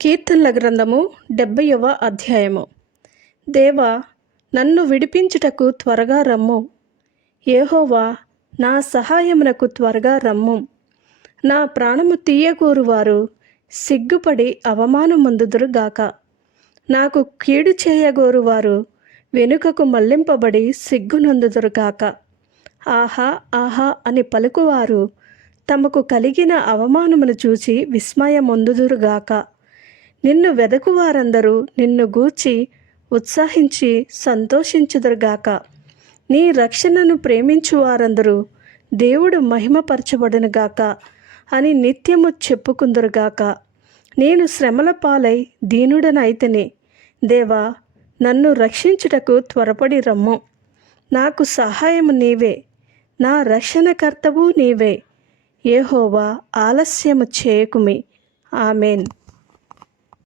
కీర్తనల గ్రంథము డెబ్బైవ అధ్యాయము. దేవా నన్ను విడిపించుటకు త్వరగా రమ్ము. ఏహోవా నా సహాయమునకు త్వరగా రమ్ము. నా ప్రాణము తీయకూరువారు సిగ్గుపడి అవమానముందుదురుగాక. నాకు కీడు చేయగోరువారు వెనుకకు మళ్ళింపబడి సిగ్గునందుదురుగాక. ఆహా ఆహా అని పలుకువారు తమకు కలిగిన అవమానమును చూచి విస్మయమొందుదురుగాక. నిన్ను వెదకువారందరూ నిన్ను గూర్చి ఉత్సాహించి సంతోషించుదురుగాక. నీ రక్షణను ప్రేమించు వారందరూ దేవుడు మహిమపరచబడునుగాక అని నిత్యము చెప్పుకుందురుగాక. నేను శ్రమల పాలై దీనుడనైతేనే. దేవా నన్ను రక్షించుటకు త్వరపడి రమ్ము. నాకు సహాయము నీవే. నా రక్షణకర్తవు నీవే. ఏహోవా ఆలస్యము చేయకుమి. ఆమెన్.